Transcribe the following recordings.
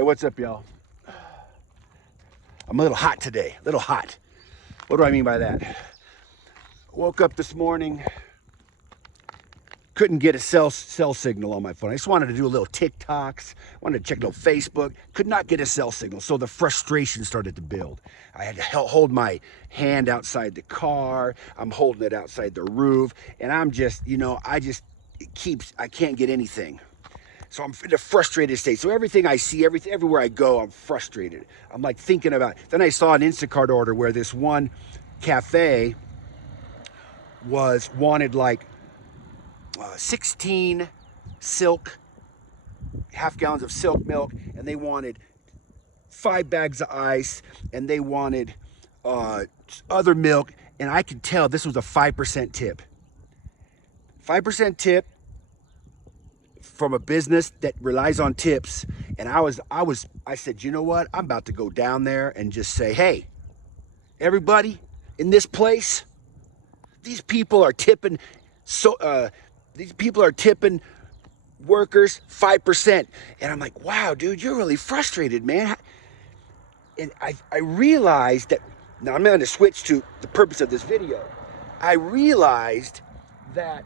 Hey, what's up, y'all? I'm a little hot today, a little hot. What do I mean by that? Woke up this morning, couldn't get a cell signal on my phone. I just wanted to do a little TikToks, wanted to check a little Facebook, could not get a cell signal. So the frustration started to build. I had to hold my hand outside the car. I'm holding it outside the roof. And I'm just, I can't get anything. So I'm in a frustrated state. So everything I see, everywhere I go, I'm frustrated. I'm like thinking about, then I saw an Instacart order where this one cafe wanted like 16 silk, half gallons of silk milk, and they wanted 5 bags of ice, and they wanted other milk, and I could tell this was a 5% tip. 5% tip from a business that relies on tips. And I said, you know what? I'm about to go down there and just say, hey, everybody in this place, these people are tipping workers 5%. And I'm like, wow, dude, you're really frustrated, man. And I realized that, now I'm going to switch to the purpose of this video. I realized that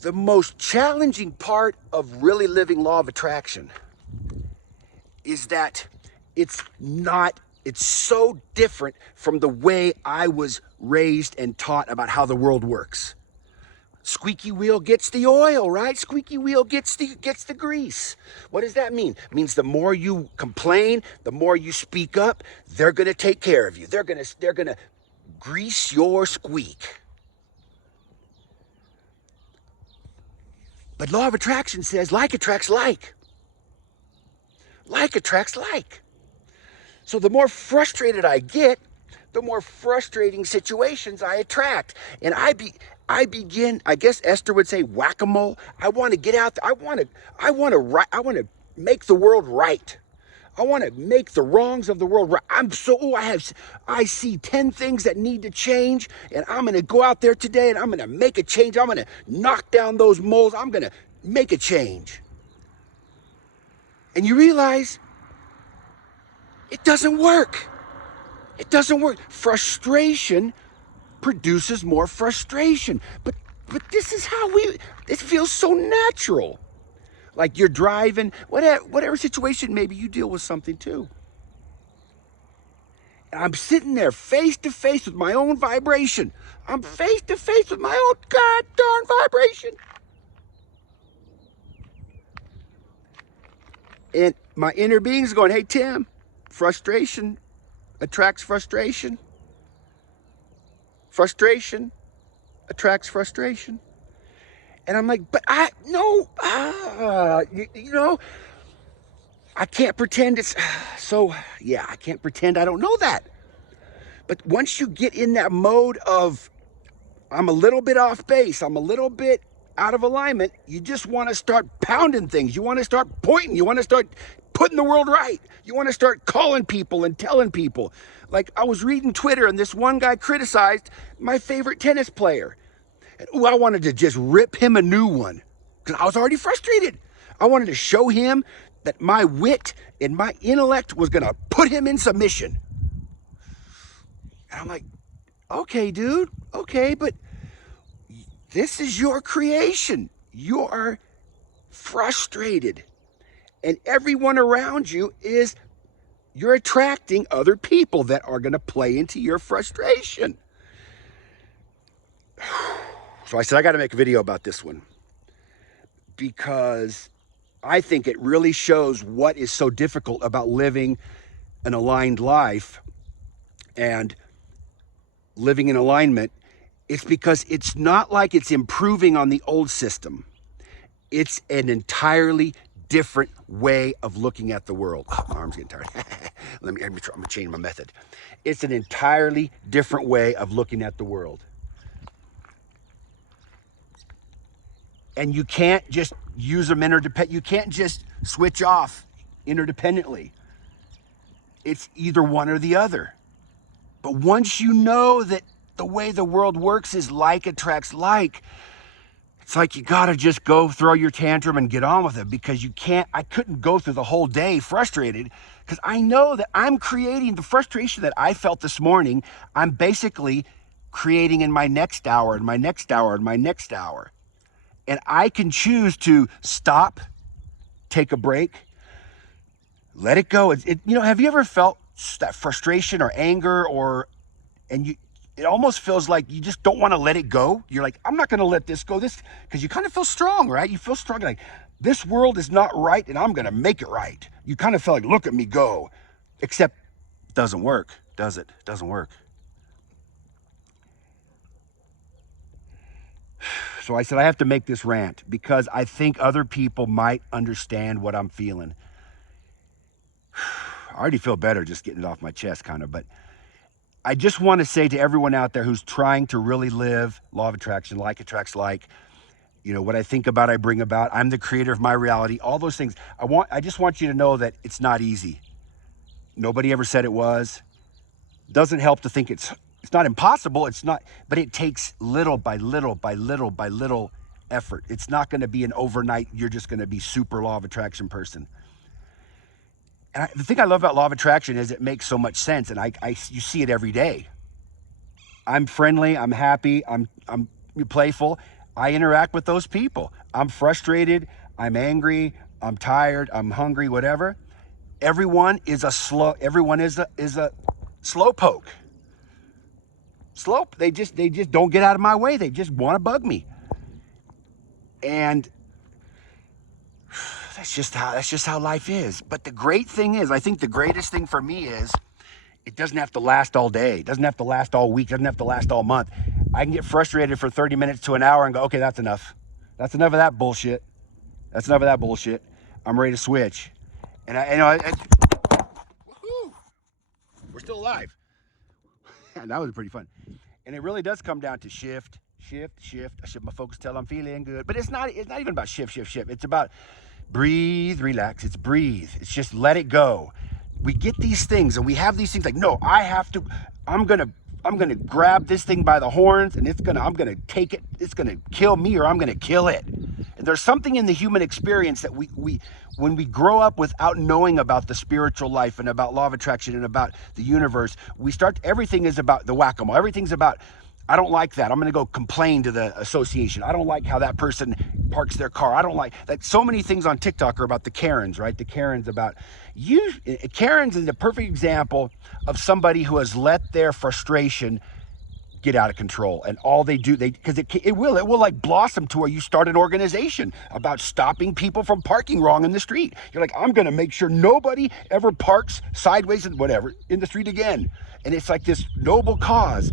the most challenging part of really living law of attraction is that it's so different from the way I was raised and taught about how the world works. Squeaky wheel gets the oil, right? Squeaky wheel gets the grease. What does that mean? It means the more you complain, the more you speak up, they're gonna take care of you. They're gonna grease your squeak. But law of attraction says like attracts like. Like attracts like. So the more frustrated I get, the more frustrating situations I attract. And I begin, I guess Esther would say, whack-a-mole. I want to get out there. I want to make the world right. I want to make the wrongs of the world right. I see 10 things that need to change, and I'm going to go out there today and I'm going to make a change. I'm going to knock down those moles. I'm going to make a change. And you realize it doesn't work. It doesn't work. Frustration produces more frustration. But this is how it feels so natural. Like you're driving, whatever situation, maybe you deal with something too. And I'm sitting there face to face with my own vibration. I'm face to face with my own god darn vibration. And my inner being's going, hey, Tim, frustration attracts frustration. Frustration attracts frustration. And I'm like, but I can't pretend it's, so yeah, I can't pretend I don't know that. But once you get in that mode of, I'm a little bit off base, I'm a little bit out of alignment, you just want to start pounding things. You want to start pointing. You want to start putting the world right. You want to start calling people and telling people. Like I was reading Twitter and this one guy criticized my favorite tennis player. And I wanted to just rip him a new one because I was already frustrated. I wanted to show him that my wit and my intellect was going to put him in submission. And I'm like, okay, dude, okay, but this is your creation. You are frustrated. And everyone around you you're attracting other people that are going to play into your frustration. So I said, I got to make a video about this one because I think it really shows what is so difficult about living an aligned life and living in alignment. It's because it's not like it's improving on the old system. It's an entirely different way of looking at the world. Oh, my arm's getting tired. I'm going to change my method. It's an entirely different way of looking at the world. And you can't just use them interdependent. You can't just switch off interdependently. It's either one or the other. But once you know that the way the world works is like attracts like, It's like you gotta just go throw your tantrum and get on with it, because you can't, I couldn't go through the whole day frustrated, because I know that I'm creating the frustration that I felt this morning. I'm basically creating in my next hour and my next hour and my next hour. And I can choose to stop, take a break, let it go. Have you ever felt that frustration or anger, it almost feels like you just don't want to let it go? You're like, I'm not going to let this go. Because you kind of feel strong, right? You feel strong, like this world is not right and I'm going to make it right. You kind of feel like, look at me go. Except it doesn't work, does it? It doesn't work. So I said, I have to make this rant because I think other people might understand what I'm feeling. I already feel better just getting it off my chest, kind of, but I just want to say to everyone out there who's trying to really live law of attraction, like attracts like, what I think about, I bring about. I'm the creator of my reality, all those things. I just want you to know that it's not easy. Nobody ever said it was. Doesn't help to think it's not impossible. It's not, but it takes little by little by little by little effort. It's not going to be an overnight, you're just going to be super law of attraction person. And the thing I love about law of attraction is it makes so much sense, and you see it every day. I'm friendly, I'm happy, I'm playful. I interact with those people. I'm frustrated, I'm angry, I'm tired, I'm hungry, whatever. Everyone is a slow poke. Slope. They just don't get out of my way. They just want to bug me. And that's just how life is. But the great thing is, I think the greatest thing for me is, it doesn't have to last all day. It doesn't have to last all week. It doesn't have to last all month. I can get frustrated for 30 minutes to an hour and go, okay, that's enough. That's enough of that bullshit. That's enough of that bullshit. I'm ready to switch. And woohoo, we're still alive. That was pretty fun. And it really does come down to shift. I shift my focus till I'm feeling good. But it's not even about shift. It's about breathe, relax. It's breathe. It's just let it go. We get these things and we have these things like, no, I'm gonna grab this thing by the horns and I'm gonna take it, it's gonna kill me or I'm gonna kill it. And there's something in the human experience that when we grow up without knowing about the spiritual life and about law of attraction and about the universe, everything is about the whack-a-mole. Everything's about, I don't like that. I'm going to go complain to the association. I don't like how that person parks their car. I don't like so many things on TikTok are about the Karens, right? The Karens about you. Karens is a perfect example of somebody who has let their frustration get out of control, and all they do, because it will like blossom to where you start an organization about stopping people from parking wrong in the street. You're like, I'm going to make sure nobody ever parks sideways and whatever in the street again. And it's like this noble cause.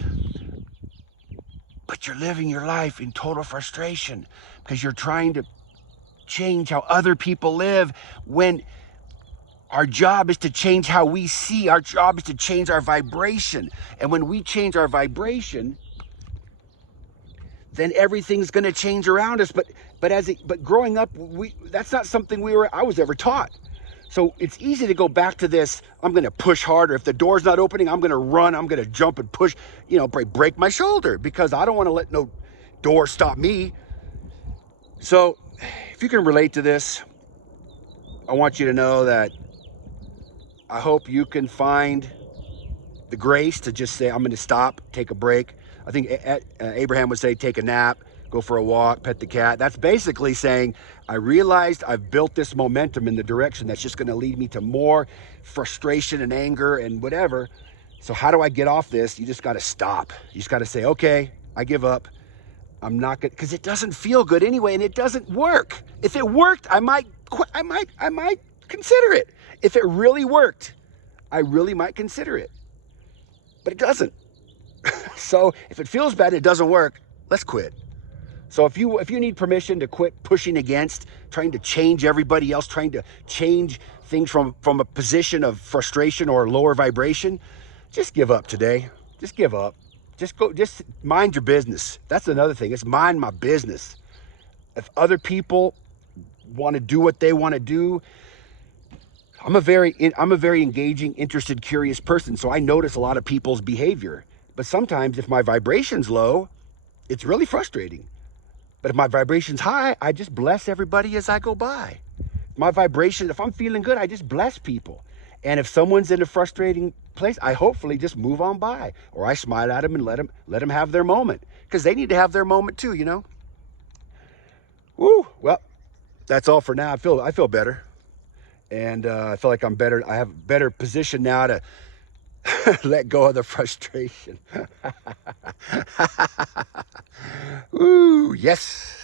But you're living your life in total frustration because you're trying to change how other people live, when our job is to change how we see. Our job is to change our vibration. And when we change our vibration, then everything's going to change around us. But growing up, that's not something I was ever taught. So it's easy to go back to this. I'm going to push harder. If the door's not opening, I'm going to run. I'm going to jump and push, break my shoulder, because I don't want to let no door stop me. So if you can relate to this, I want you to know that I hope you can find the grace to just say, I'm going to stop, take a break. I think Abraham would say, take a nap, go for a walk, pet the cat. That's basically saying, I realized I've built this momentum in the direction that's just going to lead me to more frustration and anger and whatever. So how do I get off this? You just got to stop. You just got to say, okay, I give up. I'm not good, because it doesn't feel good anyway, and it doesn't work. If it worked, I might consider it. If it really worked, I really might consider it. But it doesn't. So if it feels bad, it doesn't work, let's quit. So if you need permission to quit pushing against, trying to change everybody else, trying to change things from a position of frustration or lower vibration, just give up today. Just give up. Just mind your business. That's another thing. It's mind my business. If other people want to do what they want to do, I'm a very engaging, interested, curious person. So I notice a lot of people's behavior. But sometimes if my vibration's low, it's really frustrating. But if my vibration's high, I just bless everybody as I go by. My vibration, if I'm feeling good, I just bless people. And if someone's in a frustrating place, I hopefully just move on by, or I smile at them and let them have their moment, because they need to have their moment too, you know. Woo. Well, that's all for now. I feel better, and I feel like I'm better. I have a better position now to let go of the frustration. Woo. Yes.